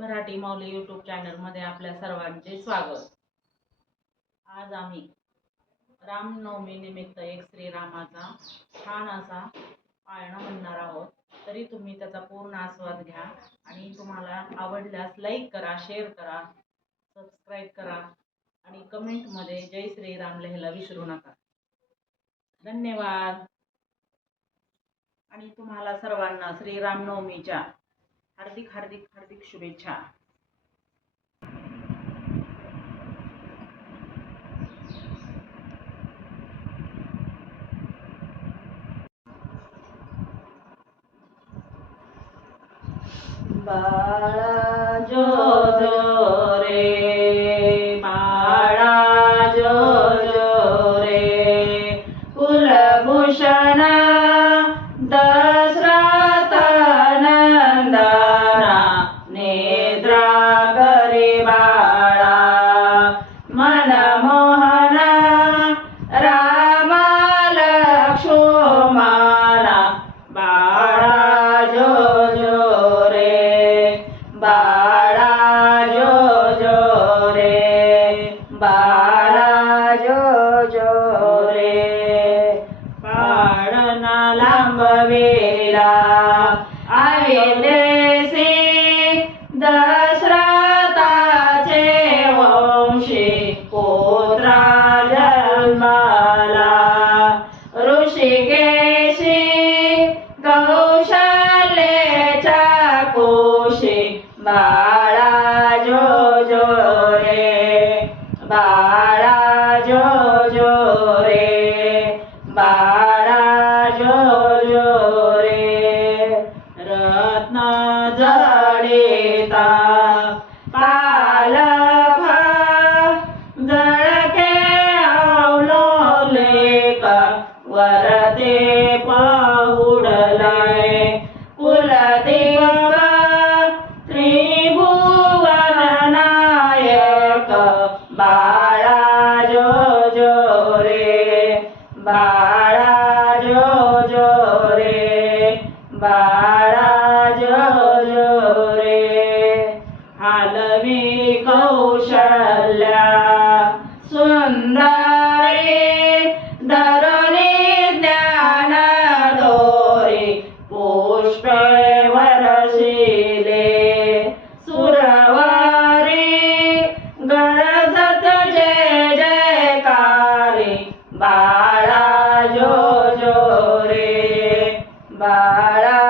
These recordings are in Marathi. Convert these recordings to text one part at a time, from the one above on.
मराठी माऊली यूट्यूब चॅनल मध्ये आपल्या सर्वांचे स्वागत। आज आम्ही रामनवमी निमित्त एक श्रीरामाचा छान असा पाळणा म्हणणार आहोत। तरी तुम्ही त्याचा पूर्ण आस्वाद घ्या आणि तुम्हाला आवडल्यास लाईक करा, शेअर करा, सबस्क्राइब करा आणि कमेंट मध्ये जय श्रीराम लिहायला विसरू नका। धन्यवाद। आणि तुम्हाला सर्वांना श्रीरामनवमीच्या हार्दिक हार्दिक हार्दिक शुभेच्छा। बाळा जो जो रे, बाळा जो जो रे, कुलभूषण दशरथ नंदना, निद्रा करी बाळा मनमोहन राम लक्ष्मणा, बाळा जो जो रे, बाळा जो जो रे, बाळा जो जो रे, पाळणा लांबविला अयोध्येसी दशरथाचे वंशी पुत्र जन्माला, ऋषिकेशी कौशल्याच्या कुशी, बाळा जो जो रे, बाळा जो जो रे, बाळा जो जो रे, रत्न जडिता पालक जळके अवलोलेक, वरते पाहुडलाय कुलदीप त्रिभुवन नायक, बाळा जो जो रे, बाळा जो जो रे, बाळा जो जो रे, हालवी कौशल्या सुंदरी, धरणी ज्ञान दोरी, पुष्पे वर्षिले सुरवारी, गरजत जय जयकारी, बाळा जो जो रे, बाळा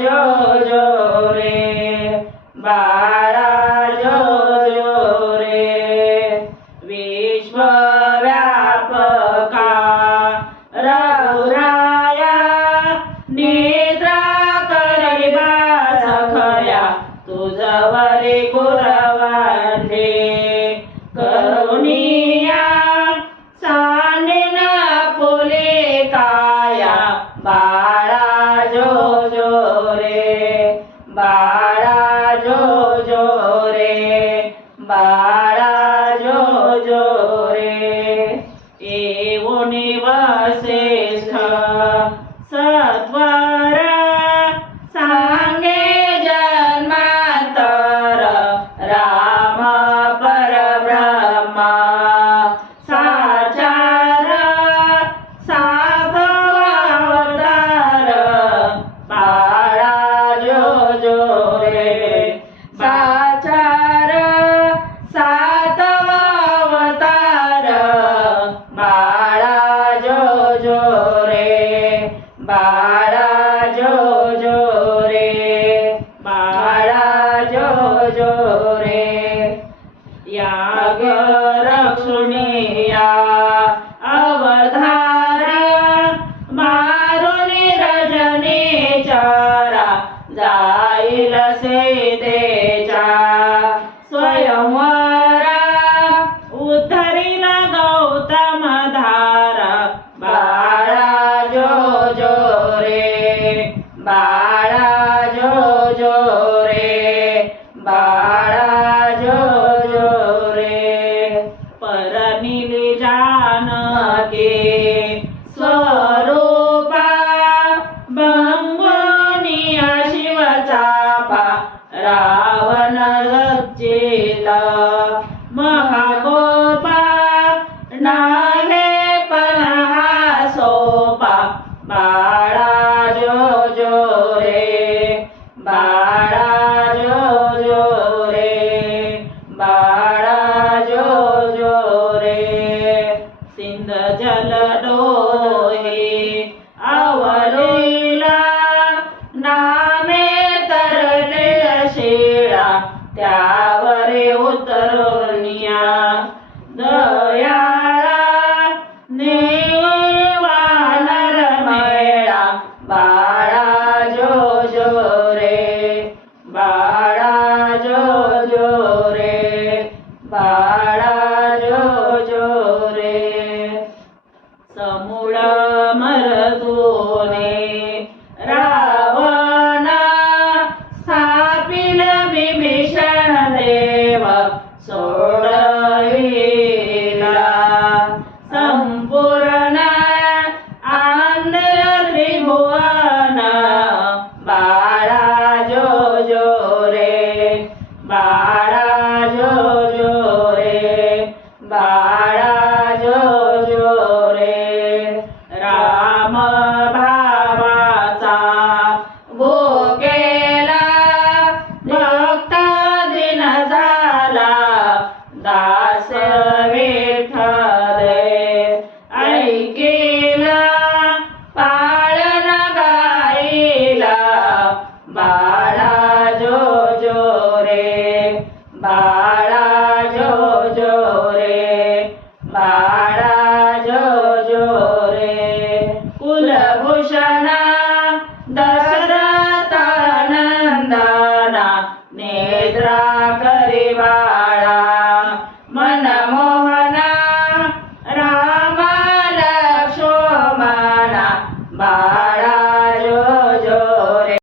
जो जो रे, बाळा जो जो रे, विश्वव्यापका रघुराया, निद्रा करी सखया तुझवरी कुरवांडे, करुणिया सानिन फुले काया, बाळा जो जो रे, बाळा जो जो रे, बाळा जो जो रे, एवोनी वसिष्ठ सत्वर सांगे जन्मांतर, राम परब्रह्मा साचार साधव अवतार, बाळा जो जो रे, साचार साधव अवतार, बाळा जो जो रे, बाळा जो जो रे, बाळा जो जो रे, याग रक्षुनिया अवधार, मारुनी रजनी चारा, जाईल सीतेच्या स्वयंवरा, उद्धरीला गौतम धारा, बाळा जो जो रे, बाळा जो जो रे, बाळा जो जो रे, परनिली जानकी स्वरूपा, बंगोनिया शिवचापा, राव पवन रचिला महाकोपा नाहे पण हा सोपा बाळा जो जो रे बाळा जो जो रे बाळा जो जो रे सिंध जल डोहे आवलेला नामे तरतील शिळा त्यावरे उतरनिया दयाळा नेवानर मेळा बाळा जो जो रे बाळा जो जो रे बाळा जो जो रे समूळ मरदोने रावणा स्थापिल विभीषण देव सोडविला संपूर्ण आंध्र त्रिभुवन बाळा जो जो रे बाळा जो जो रे बाळा जो जो रे राम भावाचा भोगेला भक्त दिन झाला दास विठ्ठले ऐकेला पाळन गाईला बाळा जो जो रे बाळा जो जो रे बाळा जो जो रे कुलभूषणा दशरथा नंदना नेत्रा करी बाळा मनमोहना राम लक्ष्मणा